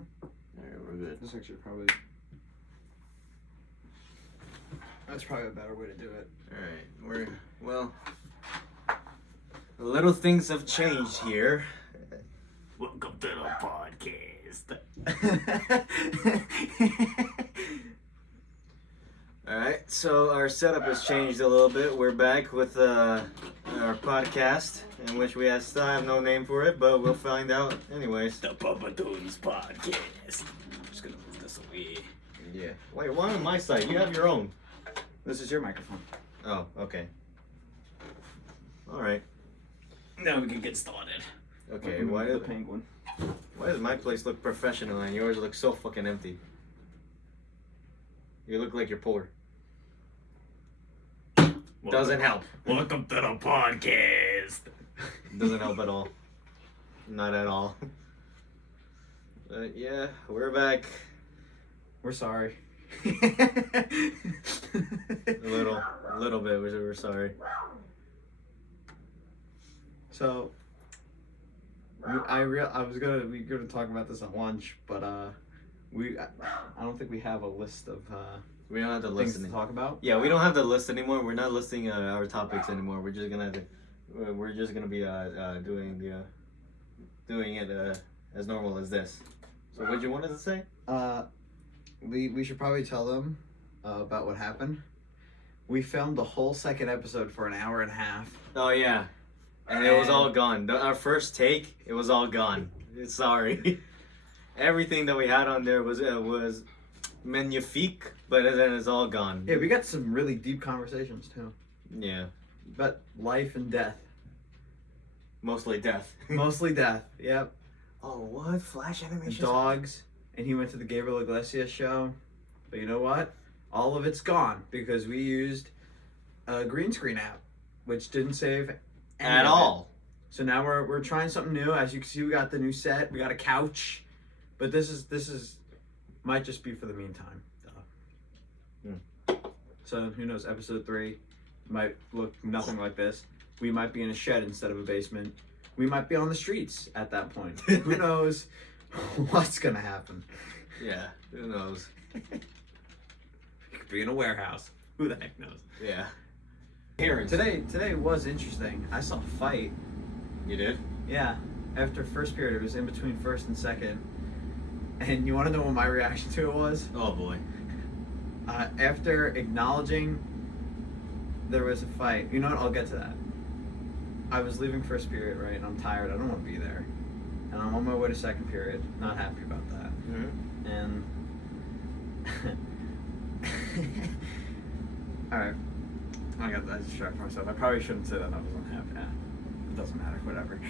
Alright, we're good. This actually probably... That's probably a better way to do it. Alright, well, little things have changed here. Welcome to the podcast. Alright, so our setup has changed a little bit. We're back with our podcast, in which we still have no name for it, but we'll find out anyways. The Puppetoons podcast. I'm just gonna move this away. Yeah. Wait, why on my side? You have your own. This is your microphone. Oh, okay. Alright. Now we can get started. Okay, why the penguin? Why does my place look professional and yours looks so fucking empty? You look like you're poor. Doesn't help. Welcome to the podcast. Doesn't help at all. Not at all. Yeah, we're back. We're sorry. a little bit. We're sorry. So, we were gonna talk about this at lunch, but I don't think we have a list of we don't have the things list to talk about. Yeah, we don't have the list anymore. We're not listing our topics anymore. We're just gonna be doing it as normal as this. So what you wanted to say? We should probably tell them about what happened. We filmed the whole second episode for an hour and a half. Oh yeah, and it was all gone. Our first take, it was all gone. Sorry. Everything that we had on there was magnifique, but then it's all gone. Yeah, we got some really deep conversations too. Yeah. But life and death. Mostly death. Mostly death. Yep. Oh, what? Flash animation? Dogs. And he went to the Gabriel Iglesias show. But you know what? All of it's gone because we used a green screen app, which didn't save at all. So now we're trying something new. As you can see, we got the new set. We got a couch. But this is might just be for the meantime. So who knows? Episode 3 might look nothing like this. We might be in a shed instead of a basement. We might be on the streets at that point. Who knows what's gonna happen? Yeah, who knows? We could be in a warehouse. Who the heck knows? Yeah. Today was interesting. I saw a fight. You did? Yeah. After first period, it was in between first and second. And you want to know what my reaction to it was? Oh boy. After acknowledging there was a fight, you know what? I'll get to that. I was leaving first period, right? And I'm tired. I don't want to be there. And I'm on my way to second period. Not happy about that. Mm-hmm. And all right, I distracted myself. I probably shouldn't say that I was unhappy. It doesn't matter. Whatever.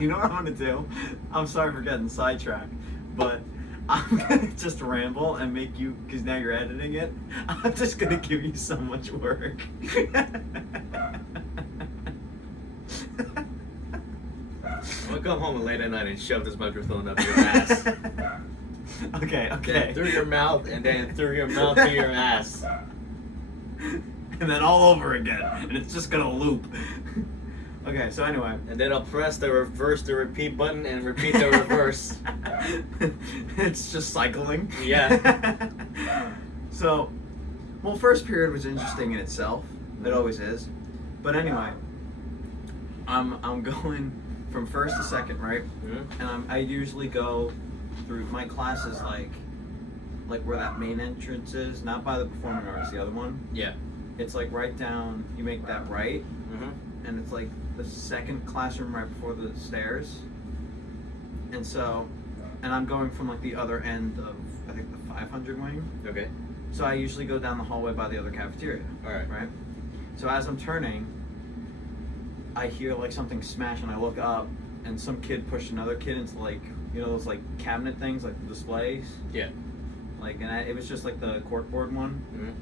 You know what I'm gonna do? I'm sorry for getting sidetracked, but I'm gonna just ramble and make you, because now you're editing it. I'm just gonna give you so much work. I'll come home late at night and shove this microphone up your ass. Okay. Then through your mouth, and then through your mouth to your ass. And then all over again, and it's just gonna loop. Okay, so anyway. And then I'll press the repeat button and repeat the reverse. It's just cycling. Yeah. So, well, first period was interesting in itself. It always is. But anyway, I'm going from first to second, right? Mm-hmm. And I usually go through my classes like where that main entrance is, not by the performing arts, the other one. Yeah. It's like right down. You make that right. Mm-hmm. And it's like the second classroom right before the stairs. And I'm going from like the other end of, I think, the 500 wing. Okay. So I usually go down the hallway by the other cafeteria. Alright. Right? So as I'm turning, I hear like something smash and I look up and some kid pushed another kid into like, you know, those like cabinet things, like the displays. Yeah. Like, and it was just like the corkboard one. Mm-hmm.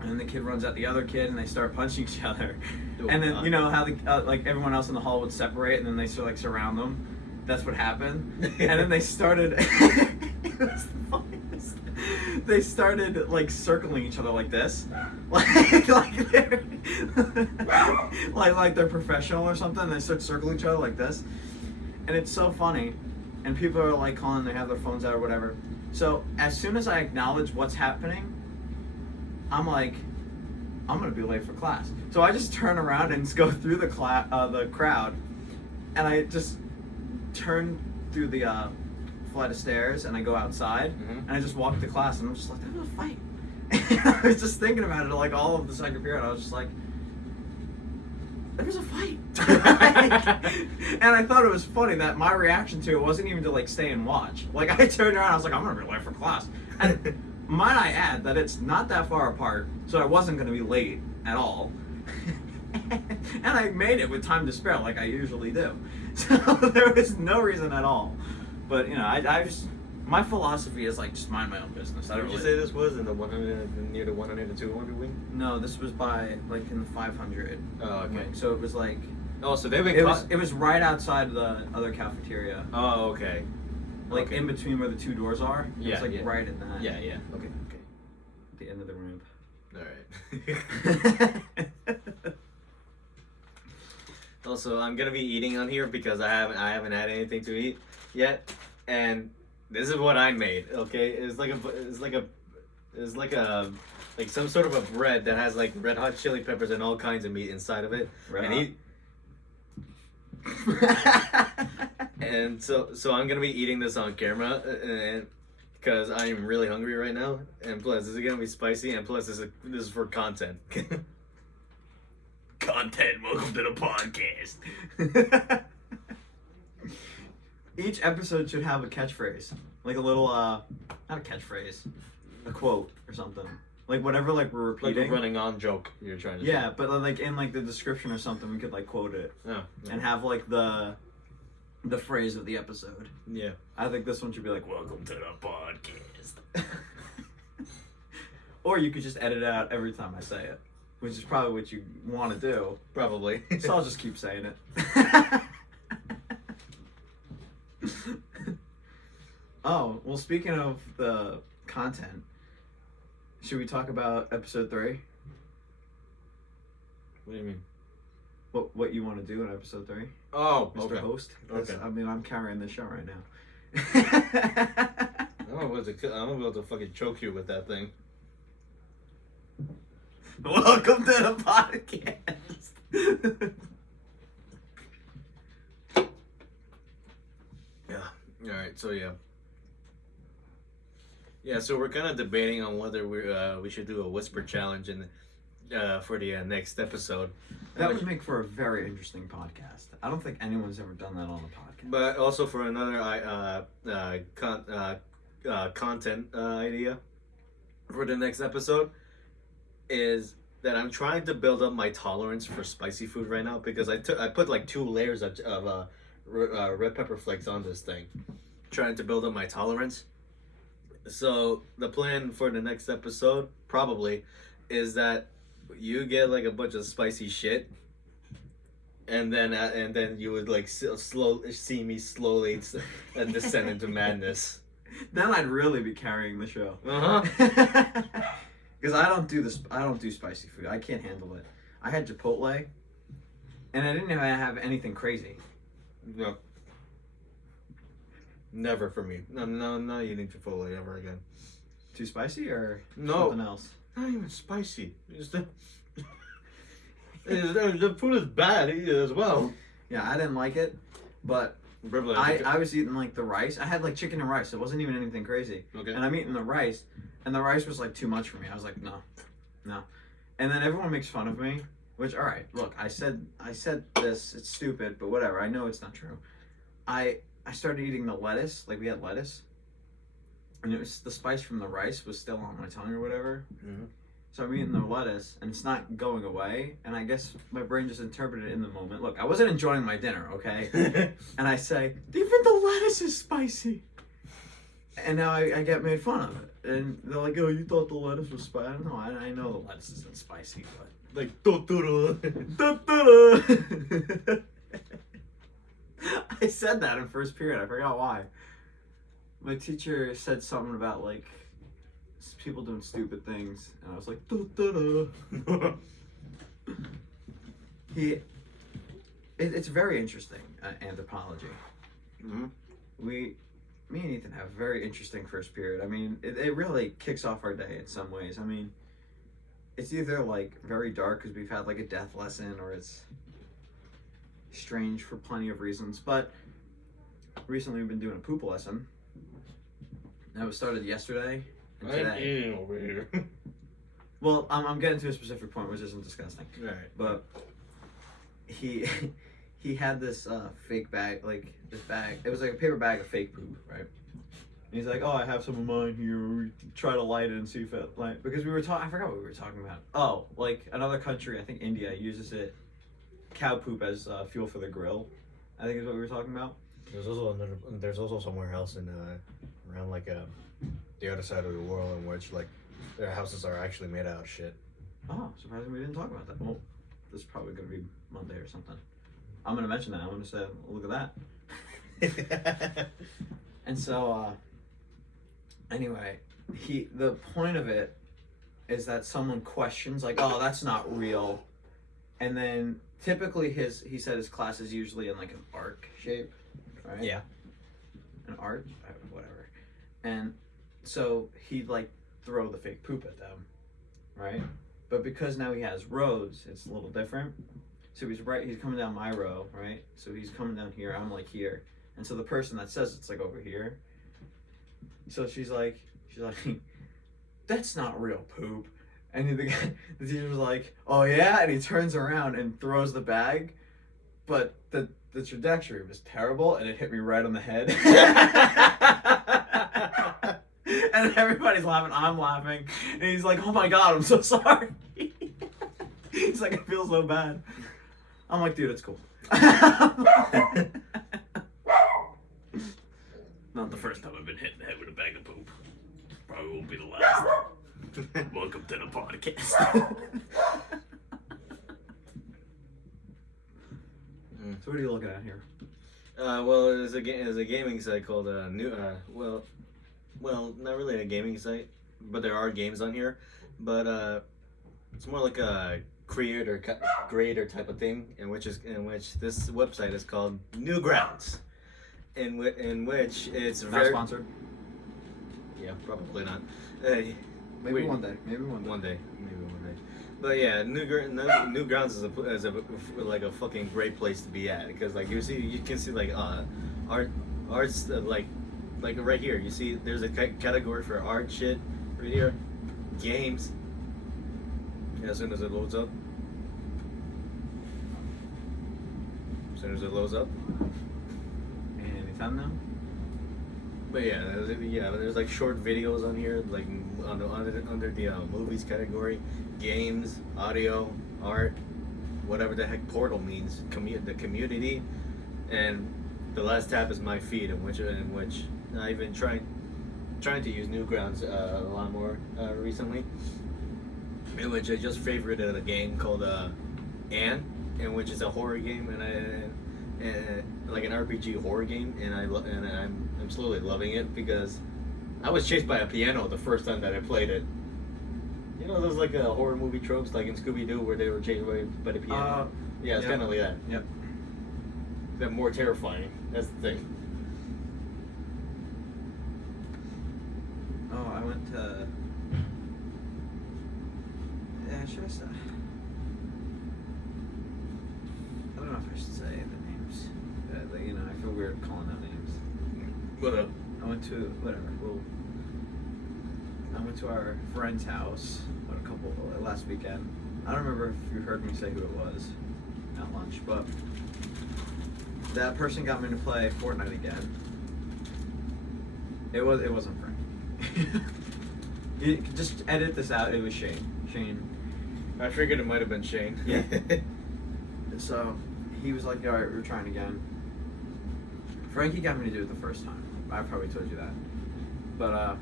And then the kid runs at the other kid and they start punching each other. Oh, and then, you know how like everyone else in the hall would separate and then they sort of like surround them. That's what happened. And then they started, it was the funniest. They started like circling each other like this. Like they're professional or something. They start circling each other like this. And it's so funny and people are like calling, they have their phones out or whatever. So as soon as I acknowledge what's happening, I'm like, I'm gonna be late for class. So I just turn around and just go through the crowd, and I just turn through the flight of stairs, and I go outside, and I just walk to class, and I'm just like, there was a fight. And I was just thinking about it, like all of the second period. I was just like, there was a fight. And I thought it was funny that my reaction to it wasn't even to like stay and watch. Like I turned around, I was like, I'm gonna be late for class. And might I add that it's not that far apart, so I wasn't gonna be late at all. And I made it with time to spare, like I usually do. So there was no reason at all. But you know, I just, my philosophy is like just mind my own business. I don't Did you really say this was in the 100, near the 100 to 200 wing? No, this was by like in the 500. Oh, okay. Wing. So it was like. Oh, so they've been. It was right outside the other cafeteria. Oh, okay. Like okay. in between where the two doors are. Yeah, It's like yeah. right in that. Yeah, yeah. Okay, okay. At the end of the ramp. All right. Also, I'm gonna be eating on here because I haven't had anything to eat yet, and this is what I made. Okay, it's like some sort of a bread that has like red hot chili peppers and all kinds of meat inside of it. And so I'm gonna be eating this on camera, and because I am really hungry right now, and plus this is gonna be spicy, and plus this is for content. Content. Welcome to the podcast. Each episode should have a catchphrase, like a little not a catchphrase, a quote or something, like whatever like we're repeating. Like a running on joke you're trying to say. Yeah, but like in like the description or something, we could like quote it. Oh, yeah. And have like the phrase of the episode. Yeah. I think this one should be like, welcome to the podcast. Or you could just edit it out every time I say it, which is probably what you want to do. Probably. So I'll just keep saying it. Oh, well, speaking of the content, should we talk about episode 3? What do you mean? What you want to do in episode 3? Oh, Mr. okay. Host? Okay. I mean, I'm carrying the show right now. I'm about to fucking choke you with that thing. Welcome to the podcast. Yeah. All right. So yeah. So we're kind of debating on whether we should do a whisper challenge for the next episode. That would make for a very interesting podcast. I don't think anyone's ever done that on a podcast. But also for another content idea for the next episode is that I'm trying to build up my tolerance for spicy food right now, because I put like 2 layers of red pepper flakes on this thing, trying to build up my tolerance. So the plan for the next episode probably is that you get like a bunch of spicy shit, and then you would like see me slowly descend into madness. Then I'd really be carrying the show. Because I don't do spicy food. I can't handle it. I had Chipotle, and I didn't even have anything crazy. No. Never for me. No, not eating Chipotle ever again. Too spicy or No. something else? Not even spicy. The food is bad as well. Yeah, I didn't like it, but I was eating like the rice. I had like chicken and rice. It wasn't even anything crazy. Okay. And I'm eating the rice, and the rice was like too much for me. I was like, no. And then everyone makes fun of me, which, all right, look, I said this, it's stupid, but whatever. I know it's not true. I started eating the lettuce, like we had lettuce, and it was the spice from the rice was still on my tongue or whatever. Mm-hmm. So I'm eating the lettuce, and it's not going away, and I guess my brain just interpreted it in the moment. Look, I wasn't enjoying my dinner, okay? And I say, even the lettuce is spicy. And now I get made fun of it. And they're like, oh, you thought the lettuce was spicy? No, I know the lettuce isn't spicy, but... Like, I said that in first period. I forgot why. My teacher said something about, like, people doing stupid things, and I was like, it's very interesting, anthropology. Mm-hmm. me and Ethan have a very interesting first period. I mean, it really kicks off our day in some ways. I mean, it's either like very dark because we've had like a death lesson, or it's strange for plenty of reasons. But recently we've been doing a poop lesson. That was started yesterday and today. I'm eating over here. Well, I'm getting to a specific point, which isn't disgusting. Right. But he had this fake bag, like this bag. It was like a paper bag of fake poop, right? And he's like, "Oh, I have some of mine here. We try to light it and see if it like." Because we were talking, I forgot what we were talking about. Oh, like another country, I think India uses it, cow poop as fuel for the grill. I think is what we were talking about. There's also somewhere else in around like the other side of the world in which like their houses are actually made out of shit. Oh, surprising we didn't talk about that. Well, this is probably gonna be Monday or something. I'm gonna mention that. I'm gonna say, oh, look at that. And so, anyway, the point of it is that someone questions, like, oh, that's not real. And then typically he said his class is usually in like an arc shape, right? Yeah. An arc, whatever. And so he'd like throw the fake poop at them, right? But because now he has rows, it's a little different. So he's coming down my row, right? So he's coming down here, I'm like here. And so the person that says it's like over here. So she's like, that's not real poop. And the teacher was like, oh yeah? And he turns around and throws the bag. But the trajectory was terrible and it hit me right on the head. And everybody's laughing, I'm laughing. And he's like, oh my God, I'm so sorry. He's like, I feel so bad. I'm like, dude, it's cool. Not the first time I've been hit in the head with a bag of poop. Probably won't be the last. Welcome to the podcast. So what are you looking at here? Well, there's a gaming site called well, not really a gaming site, but there are games on here. But it's more like a creator type of thing, in which this website is called Newgrounds, in which it's Not very sponsored. Yeah, probably not. Maybe one day. Maybe one day. One day. But yeah, Newgrounds is like a fucking great place to be at, because like you can see like arts like right here. You see there's a category for art shit right here, games. Yeah, as soon as it loads up. Anytime now. But yeah, there's like short videos on here, like under the movies category, games, audio, art, whatever the heck portal means, the community, and the last tab is my feed, in which I've been trying to use Newgrounds a lot more recently, in which I just favorited a game called Anne, in which is a horror game, and like an RPG horror game, and I'm slowly loving it, because I was chased by a piano the first time that I played it. You know those like horror movie tropes, like in Scooby-Doo, where they were chased by the piano? Yeah, it's kind of like that. Yep. They're more terrifying. That's the thing. Oh, I went to... Yeah, should I say? I don't know if I should say the names. You know, I feel weird calling out names. What up? I went to, whatever, I went to our friend's house last weekend. I don't remember if you heard me say who it was at lunch, but that person got me to play Fortnite again. It wasn't Frank. You can just edit this out. It was Shane. I figured it might have been Shane. Yeah. So he was like, all right, we're trying again. Frankie got me to do it the first time. I probably told you that. But,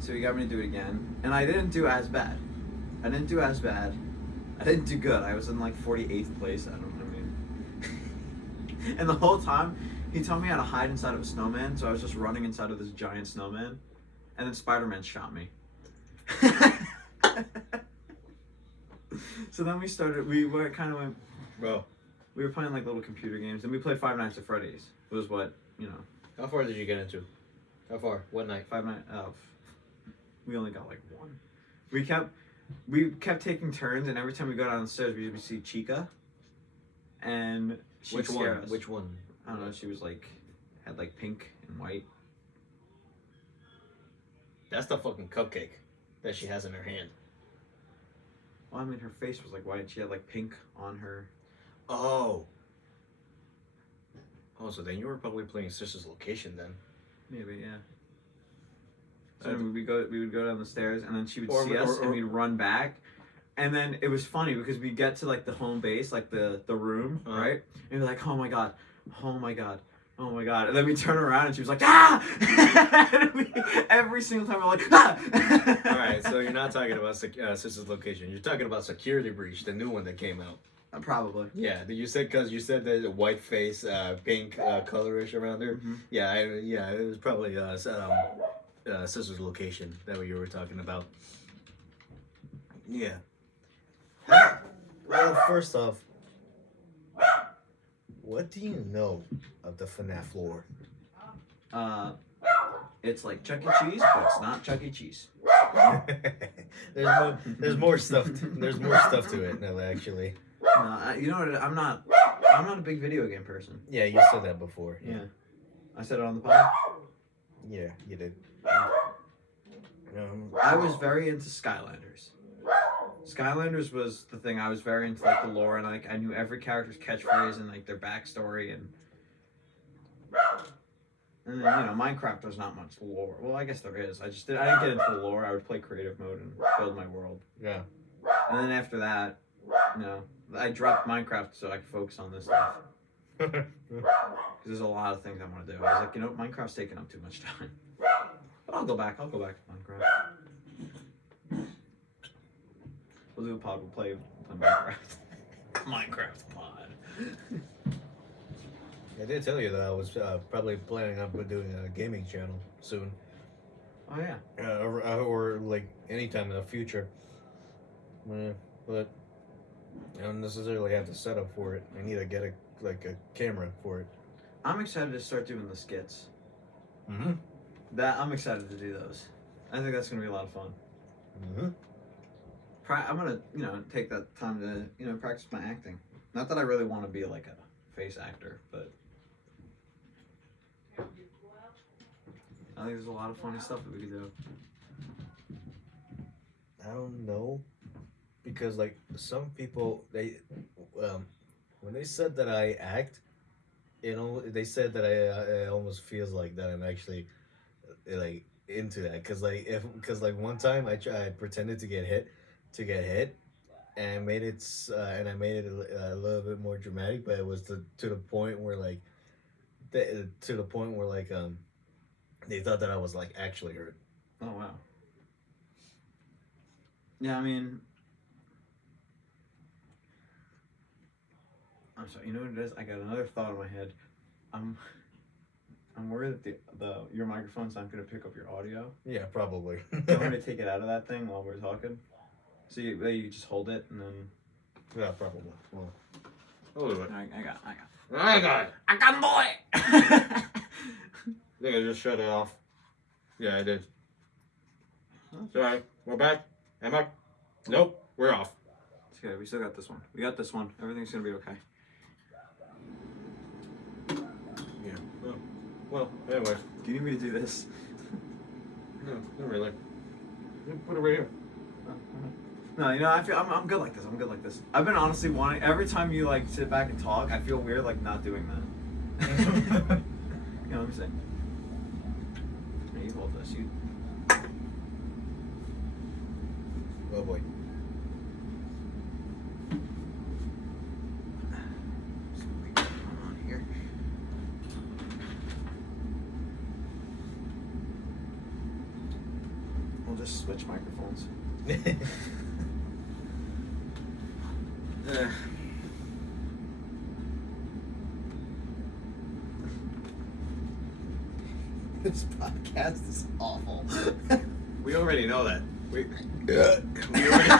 so he got me to do it again. And I didn't do as bad. I didn't do good. I was in like 48th place. I don't know what I mean. And the whole time, he told me how to hide inside of a snowman. So I was just running inside of this giant snowman. And then Spider-Man shot me. So then we went, Bro. we were playing like little computer games. And we played Five Nights at Freddy's. Was what you know. How far did you get into? How far? What night? 5 nights. We only got like one. We kept taking turns, and every time we go downstairs, we would see Chica. And she'd Which scare one? us. Which one? I don't know. She was like, had like pink and white. That's the fucking cupcake that she has in her hand. Well, I mean, her face was like white. She had like pink on her. Oh. Oh, so then you were probably playing Sister's Location then. Maybe, yeah. So we would go down the stairs, and then she would see us, or- and we'd run back. And then it was funny because we get to like the home base, like the room, right? And we're like, oh my god, oh my god, oh my god. And then we turn around, and she was like, ah! And every single time we're like, ah! All right, so you're not talking about Sister's Location. You're talking about Security Breach, the new one that came out. Probably. Yeah, you said because you said there's a white face, pink colorish around her. Mm-hmm. Yeah, it was probably Sister's Location that you were talking about. Yeah. Well, first off, what do you know of the FNAF lore? It's like Chuck E. Cheese, but it's not Chuck E. Cheese. there's more stuff. There's more stuff to it now, actually. No, you know what? I'm not a big video game person. Yeah, you said that before. Yeah. I said it on the pod. Yeah, you did. I was very into Skylanders. Skylanders was the thing. I was very into like the lore, and like I knew every character's catchphrase and like their backstory, and then you know Minecraft was not much lore. Well, I guess there is. I didn't get into the lore. I would play creative mode and build my world. Yeah. And then after that, you know, I dropped Minecraft so I could focus on this stuff. Because there's a lot of things I want to do. I was like, you know, Minecraft's taking up too much time. But I'll go back to Minecraft. We'll do a pod. We'll play Minecraft. Minecraft pod. I did tell you that I was probably planning on doing a gaming channel soon. Oh yeah. Or like anytime in the future. But I don't necessarily have the setup for it. I need to get a camera for it. I'm excited to start doing the skits. Mm-hmm. I'm excited to do those. I think that's gonna be a lot of fun. Mm-hmm. I'm gonna, you know, take that time to, you know, practice my acting. Not that I really want to be like a face actor, but I think there's a lot of funny stuff that we could do. I don't know, because like some people when they said that I act, you know, they said that I almost feels like that I'm actually like into that, because one time I pretended to get hit, and I made it a little bit more dramatic, but it was to the point where they thought that I was like actually hurt. Oh wow. Yeah, I mean, I'm sorry. You know what it is? I got another thought in my head. I'm worried that your microphone's not going to pick up your audio. Yeah, probably. Do you want me to take it out of that thing while we're talking? So you just hold it and then. Yeah, probably. Well, hold it. I got it. I got boy. I think I just shut it off. Yeah, I did. Sorry, we're back. Am I? Nope, we're off. It's okay. We still got this one. We got this one. Everything's gonna be okay. Yeah. Well. Anyway. Do you need me to do this? No, not really. Put it right here. No, you know, I'm good like this. I'm good like this. I've been honestly wanting, every time you like sit back and talk, I feel weird like not doing that. You know what I'm saying? Hey, you hold this. Oh boy. Something going on here. We'll just switch microphones. This podcast is awful. We already know that. We already.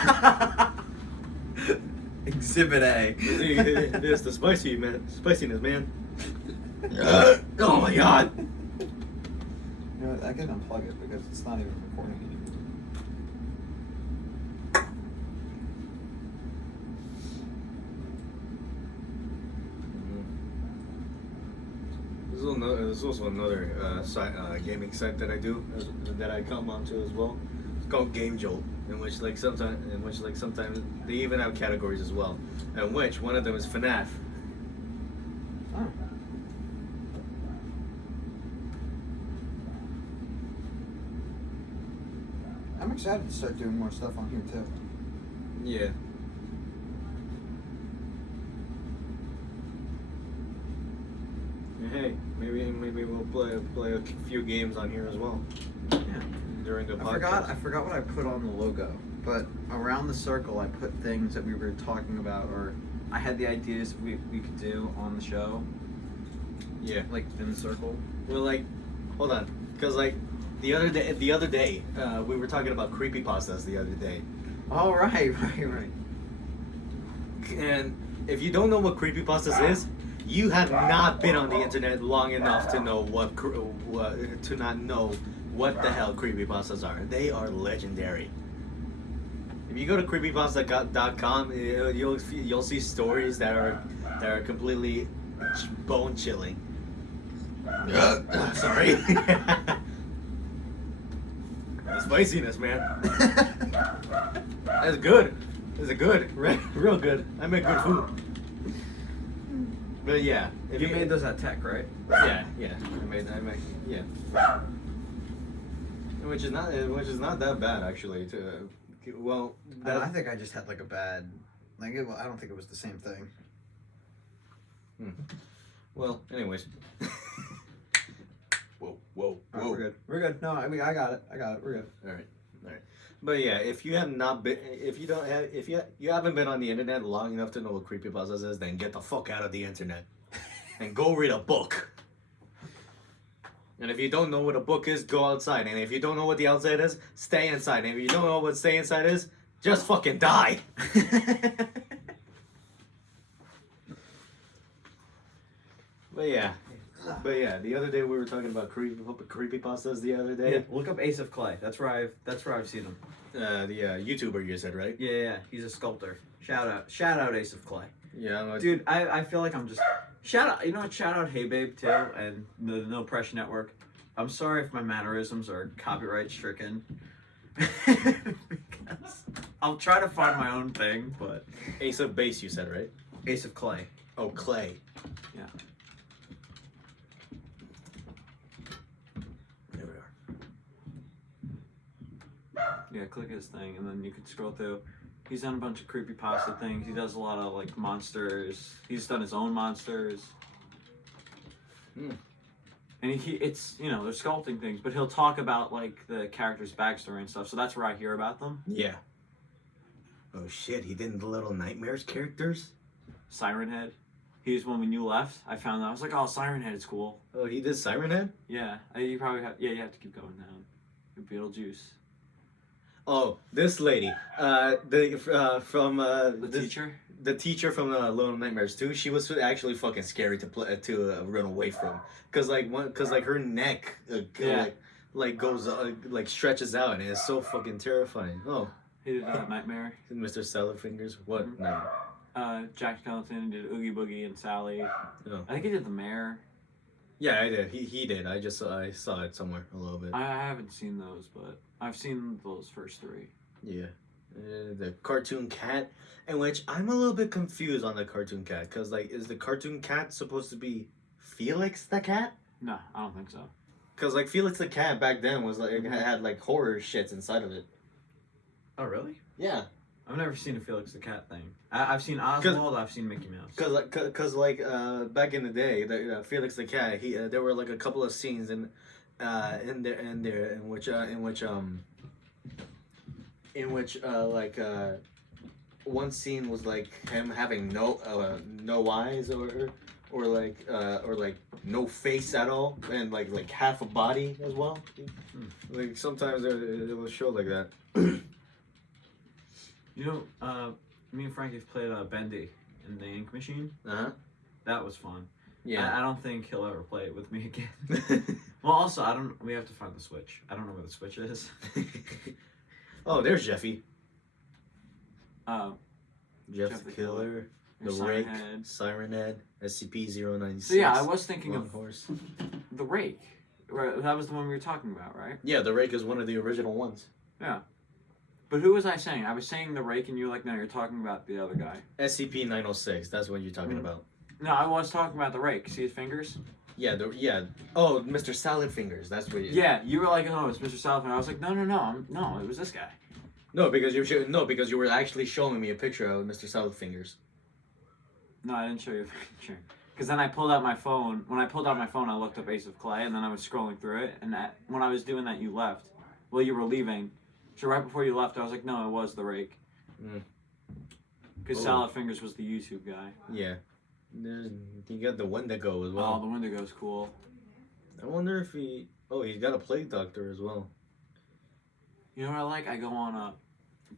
Exhibit A. It's the spiciness, man. Oh my god! You know what, I can unplug it because it's not even recording anymore. There's also another gaming site that I do that I come onto as well. It's called Game Jolt, in which sometimes they even have categories as well. And which one of them is FNAF. Oh. I'm excited to start doing more stuff on here too. Yeah. Hey, maybe we'll play a few games on here as well. Yeah. During the podcast. I forgot what I put on the logo, but around the circle I put things that we were talking about, or I had the ideas we could do on the show. Yeah. Like in the circle. Well, like, hold on, because like the other day, we were talking about creepypastas the other day. Oh right. And if you don't know what creepypastas is, you have not been on the internet long enough to know to not know what the hell creepypastas are. They are legendary. If you go to creepypasta.com, you'll see stories that are completely bone chilling. Sorry. The spiciness, man. That's good. That's good. Real good. I make good food. But yeah, If you made those at Tech, right? Yeah. I made yeah. Which is not that bad actually. Well, I think I just had like a bad, I don't think it was the same thing. Well, anyways. Whoa. Oh, we're good. No, I got it. We're good. All right. But yeah, if you haven't been on the internet long enough to know what creepypastas is, then get the fuck out of the internet and go read a book. And if you don't know what a book is, go outside. And if you don't know what the outside is, stay inside. And if you don't know what stay inside is, just fucking die. But yeah, the other day we were talking about creepypastas the other day. Yeah, look up Ace of Clay. That's where I've seen him. The YouTuber you said, right? Yeah. He's a sculptor. Shout out Ace of Clay. Yeah, dude. I feel like I'm just shout out. You know what? Shout out Hey Babe too, and the No Pressure Network. I'm sorry if my mannerisms are copyright stricken. Because I'll try to find my own thing, but Ace of Base, you said, right? Ace of Clay. Oh, Clay. Yeah. There we are. Yeah, click his thing, and then you can scroll through. He's done a bunch of creepypasta things. He does a lot of like monsters. He's done his own monsters. And it's they're sculpting things, but he'll talk about like the character's backstory and stuff. So that's where I hear about them. Yeah. Oh shit, he did the Little Nightmares characters? Siren Head. He was when you left. I found that. I was like, oh, Siren Head is cool. Oh, he did Siren Head? Yeah. You probably have. Yeah, you have to keep going down. Beetlejuice. Oh, this lady. The teacher. The teacher from Little Nightmares 2. She was actually fucking scary to run away from, cause her neck goes stretches out, and it's so fucking terrifying. Oh. He did Nightmare. Mr. Salad-Fingers. What? Mm-hmm. No. Jack Skellington did Oogie Boogie and Sally. Oh. I think he did the Mayor. Yeah, I did. He did. I saw it somewhere a little bit. I haven't seen those, but I've seen those first three. Yeah. The cartoon cat, in which I'm a little bit confused on the cartoon cat, because is the cartoon cat supposed to be Felix the cat? No, I don't think so. Because Felix the cat back then was had horror shits inside of it. Oh really? Yeah. I've never seen a Felix the Cat thing. I've seen Oswald. I've seen Mickey Mouse. Cause back in the day, Felix the cat, there were a couple of scenes in which one scene was him having no eyes or no face at all, and half a body as well. Sometimes it will show like that. Me and Frank have played Bendy in the Ink Machine. Uh-huh. That was fun. Yeah. I don't think he'll ever play it with me again. Well, also, we have to find the Switch. I don't know where the Switch is. Oh, there's Jeffy. Oh. Jeff the Killer. The Rake. Siren Head. SCP-096. So yeah, I was thinking Long of Horse. the Rake. That was the one we were talking about, right? Yeah, the Rake is one of the original ones. Yeah. But who was I saying? I was saying the Rake, and you were like, no, you're talking about the other guy. SCP-906. That's what you're talking about. No, I was talking about the Rake. See his fingers? Yeah, Oh, Mr. Salad Fingers. That's what. Yeah, you were like, oh, it's Mr. Salad Fingers. I was like, no, it was this guy. No, because you were actually showing me a picture of Mr. Salad Fingers. No, I didn't show you a picture. Because then I pulled out my phone. When I pulled out my phone, I looked up Ace of Clay, and then I was scrolling through it. And when I was doing that, you left. Well, you were leaving. So right before you left, I was like, no, it was the Rake. Because Salad Fingers was the YouTube guy. Yeah. You got the Wendigo as well. Oh, the Wendigo's cool. I wonder if he... Oh, he's got a plague doctor as well. You know what I like? I go on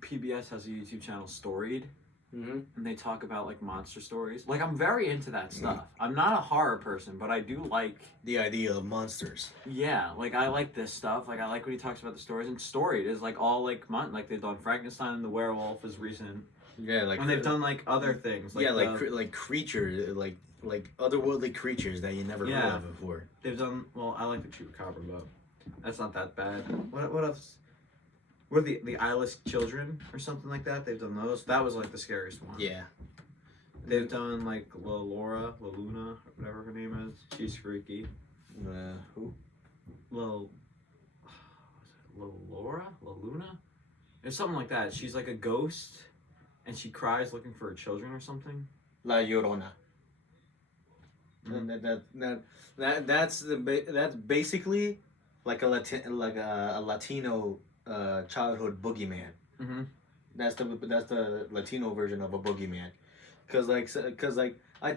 PBS has a YouTube channel, Storied. And they talk about like monster stories. Like I'm very into that stuff. I'm not a horror person, but I do like the idea of monsters. Yeah, like I like this stuff. Like I like when he talks about the stories. And Storied is like all like like they've done Frankenstein and the Werewolf is recent. Yeah, like and they've done like other things. Like like creatures, like otherworldly creatures that you never heard of before. They've done well. I like the Chupacabra, but that's not that bad. What else? What are the Eyeless Children or something like that? They've done those. That was like the scariest one. Yeah. They've done like La Luna, whatever her name is. She's freaky. Who? La Luna? It's something like that. She's like a ghost, and she cries looking for her children or something. La Llorona. That's basically like a Latino childhood boogeyman. That's the Latino version of a boogeyman. Cause I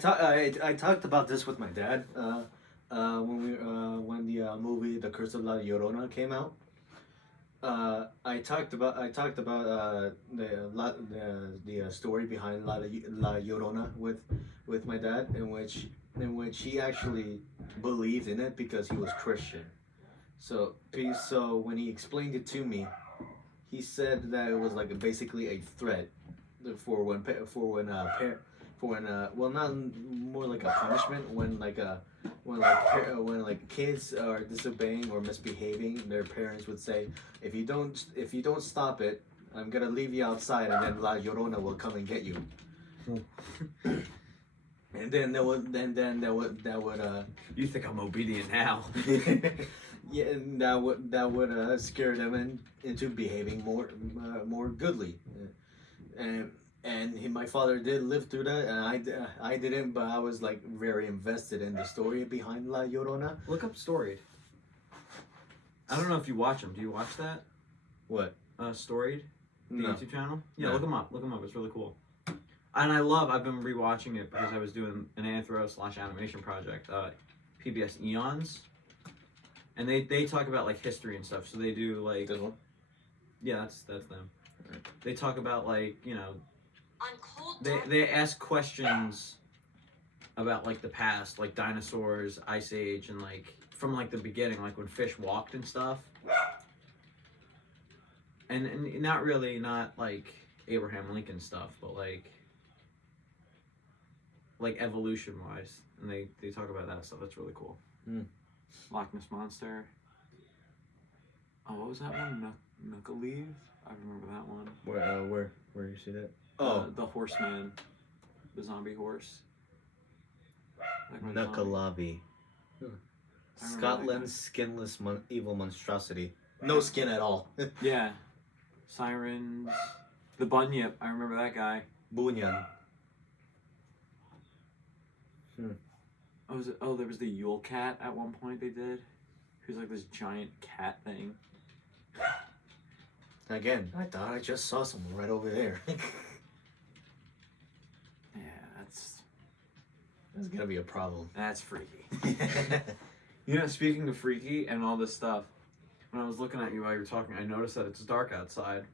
talked about this with my dad when the movie The Curse of La Llorona came out. I talked about the story behind La Llorona with my dad, in which he actually believed in it because he was Christian. So when he explained it to me, he said that it was like basically a threat for when not more like a punishment when kids are disobeying or misbehaving. Their parents would say, if you don't stop it, I'm gonna leave you outside, and then La Llorona will come and get you. And then that would You think I'm obedient now? Yeah, and that would scare them into behaving more goodly, and my father did live through that, and I didn't, but I was like very invested in the story behind La Llorona. Look up Storied. I don't know if you watch them. Do you watch that? What? Storied, the No. YouTube channel. Yeah, No. Look them up. Look them up. It's really cool. And I've been rewatching it because I was doing an anthro/animation project, PBS Eons. And they talk about like history and stuff. So they do like This one? Yeah, that's them. Right. They talk about like, they ask questions about like the past, like dinosaurs, Ice Age, and like from like the beginning, like when fish walked and stuff. And not like Abraham Lincoln stuff, but like evolution wise. And they talk about that stuff. That's really cool. Loch Ness Monster. Oh, what was that one? Knuckleave? I remember that one. Where you see that? Oh, the Horseman, the zombie horse. Knuckleave. Scotland's skinless evil monstrosity. No skin at all. Yeah. Sirens. The Bunyip. I remember that guy. Bunyan. There was the Yule Cat at one point they did. He was like this giant cat thing. Again, I thought I just saw someone right over there. Yeah, that's gonna be a problem. That's freaky. Speaking of freaky and all this stuff, when I was looking at you while you were talking, I noticed that it's dark outside.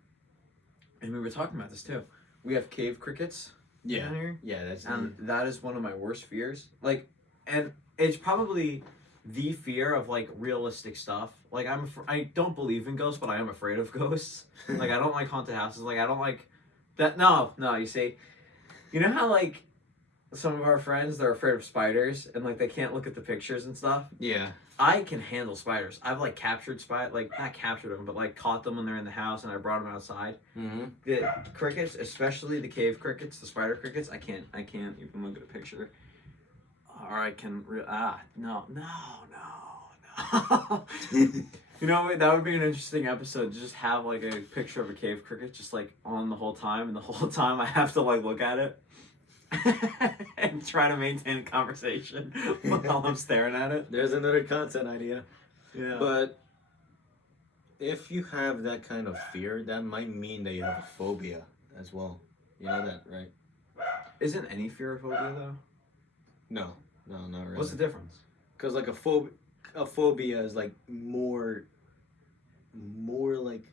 And we were talking about this too. We have cave crickets. Yeah. Down here. Yeah, that is one of my worst fears. Like, and it's probably the fear of like realistic stuff. Like I don't believe in ghosts, but I am afraid of ghosts. Like I don't like haunted houses. Like I don't like that. No, you see, you know how like some of our friends, they're afraid of spiders and like they can't look at the pictures and stuff. Yeah. I can handle spiders. I've like captured like not captured them, but like caught them when they're in the house and I brought them outside. Mm-hmm. The crickets, especially the cave crickets, the spider crickets, I can't even look at a picture. Or I can no. You know, that would be an interesting episode to just have like a picture of a cave cricket just like on the whole time, and the whole time I have to like look at it and try to maintain a conversation while I'm staring at it. There's another content idea. Yeah. But if you have that kind of fear, that might mean that you have a phobia as well. You know that, right? Isn't any fear a phobia though? No, not really. What's the difference? Because like a phobia is like more like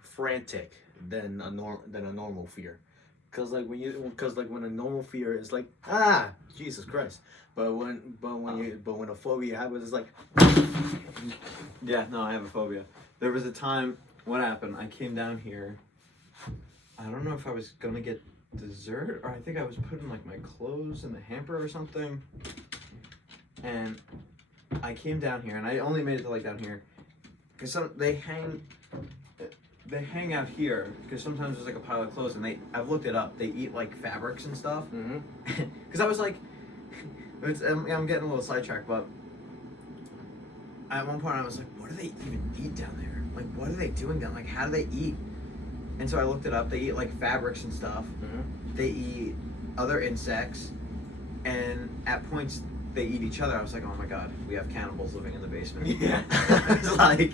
frantic than a normal fear. Because when a normal fear is like Jesus Christ, but when a phobia happens, it's like yeah, no, I have a phobia. There was a time, what happened? I came down here. I don't know if I was gonna get dessert or I think I was putting like my clothes in the hamper or something. And I came down here and I only made it to like down here because they hang out here because sometimes there's like a pile of clothes and I've looked it up. They eat like fabrics and stuff. Because I was like, I'm getting a little sidetracked, but at one point I was like, what do they even eat down there? Like, what are they doing down? Like, how do they eat? And so I looked it up. They eat like fabrics and stuff. They eat other insects, and at points they eat each other. I was like, oh my god, we have cannibals living in the basement. Yeah. It's like,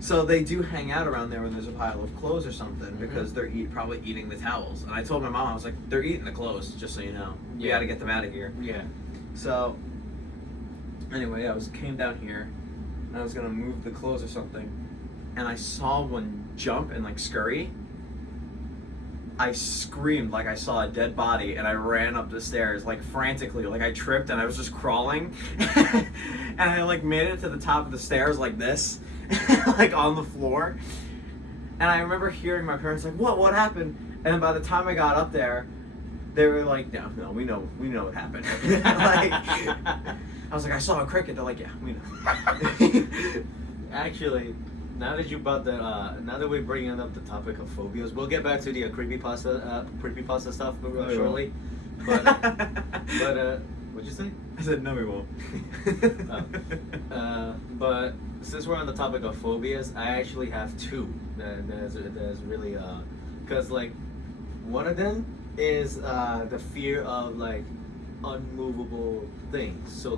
so they do hang out around there when there's a pile of clothes or something because they're probably eating the towels. And I told my mom, I was like, they're eating the clothes, just so you know. We got to get them out of here. Yeah. So anyway, I came down here and I was gonna move the clothes or something, and I saw one jump and like scurry. I screamed like I saw a dead body and I ran up the stairs like frantically, like I tripped and I was just crawling and I like made it to the top of the stairs like this like on the floor, and I remember hearing my parents like, what happened? And by the time I got up there they were like, no, we know what happened. Like, I was like, I saw a cricket. They're like, yeah, we know. Actually, now that now that we're bringing up the topic of phobias, we'll get back to the creepypasta stuff shortly. But what'd you say? I said no, we won't. But since we're on the topic of phobias, I actually have two. That's really because like one of them is the fear of like unmovable things. So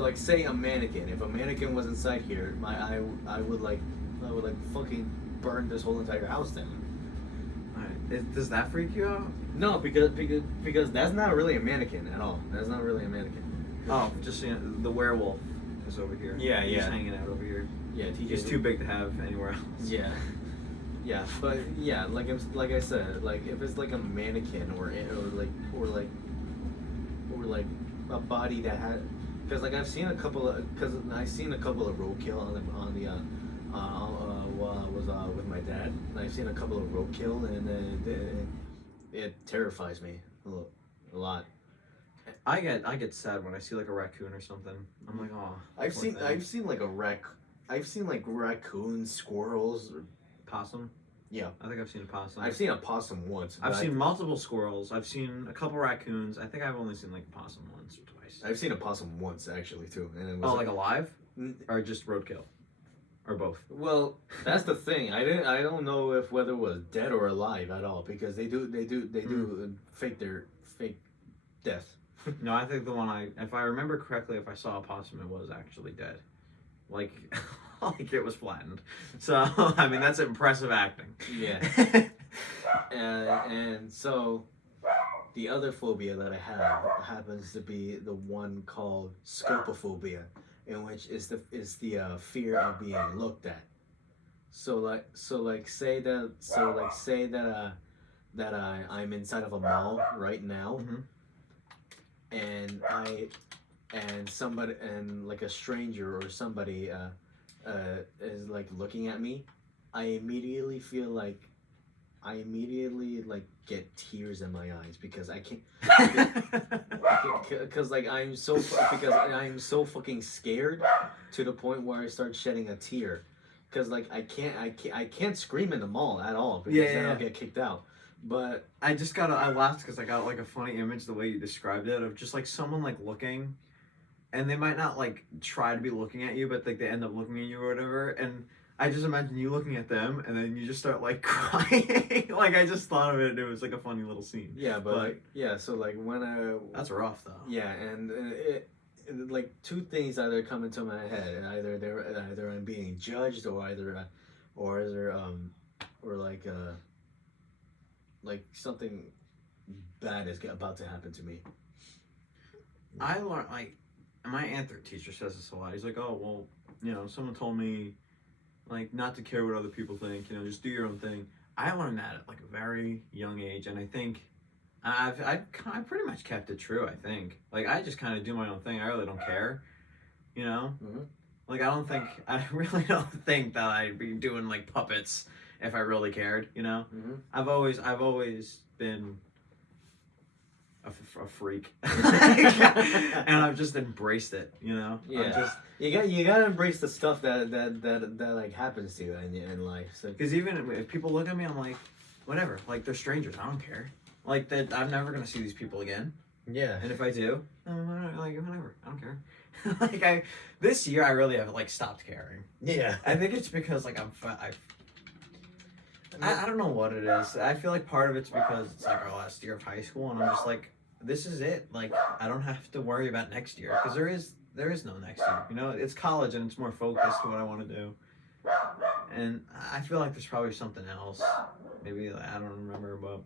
like say a mannequin. If a mannequin was inside here, I would fucking burn this whole entire house down. Alright. Does that freak you out? No, because that's not really a mannequin at all. That's not really a mannequin. Oh, just so you know, the werewolf is over here. Yeah, He's hanging out over here. Yeah, He's too big to have anywhere else. Yeah. Yeah, but yeah, like I said, like if it's like a mannequin or a body that had, because like I've seen a couple of roadkill on the while I was with my dad. And I've seen a couple of roadkill, and it terrifies me a lot. I get sad when I see like a raccoon or something. I'm like, oh. I've seen like raccoons, squirrels, or possum. Yeah, I think I've seen a possum. I've seen a possum once. I've seen multiple squirrels. I've seen a couple raccoons. I think I've only seen like a possum once or twice. I've seen a possum once actually too, and it was like alive, or just roadkill, or both. Well, that's the thing. I don't know if whether it was dead or alive at all, because they do fake death. No, I think the one if I remember correctly, if I saw a possum, it was actually dead. Like, like it was flattened. So, I mean, that's impressive acting. Yeah. And so, the other phobia that I have happens to be the one called scopophobia, in which is the fear of being looked at. So like say that that I'm inside of a mall right now, and somebody and like a stranger or somebody is like looking at me, I immediately feel like get tears in my eyes because I can't because like because I'm so fucking scared to the point where I start shedding a tear because like I can't scream in the mall at all because then I'll get kicked out. But I laughed because I got like a funny image the way you described it of just like someone like looking, and they might not like try to be looking at you, but like they end up looking at you or whatever, and I just imagine you looking at them, and then you just start like crying. Like I just thought of it, and it was like a funny little scene. Yeah, but like, yeah, so like when that's rough though. Yeah, and like two things either come into my head, either I'm being judged or like something bad is about to happen to me. I learned like my anthro teacher says this a lot. He's like, oh well, you know, someone told me like not to care what other people think, you know, just do your own thing. I learned that at like a very young age, and I think I've pretty much kept it true. I think like I just kind of do my own thing. I really don't care, you know. Like I really don't think that I'd be doing like puppets if I really cared, you know. I've always been a freak, and I've just embraced it, you know. Yeah. You gotta embrace the stuff that like happens to you in life. So because even if people look at me, I'm like, whatever. Like they're strangers. I don't care. Like that, I'm never gonna see these people again. Yeah. And if I do, like whatever. I don't care. Like this year I really have like stopped caring. Yeah. I think it's because like I don't know what it is. I feel like part of it's because it's like our last year of high school, and I'm just like, this is it. Like I don't have to worry about next year because there is no next year. You know, it's college and it's more focused to what I want to do. And I feel like there's probably something else. Maybe I don't remember, but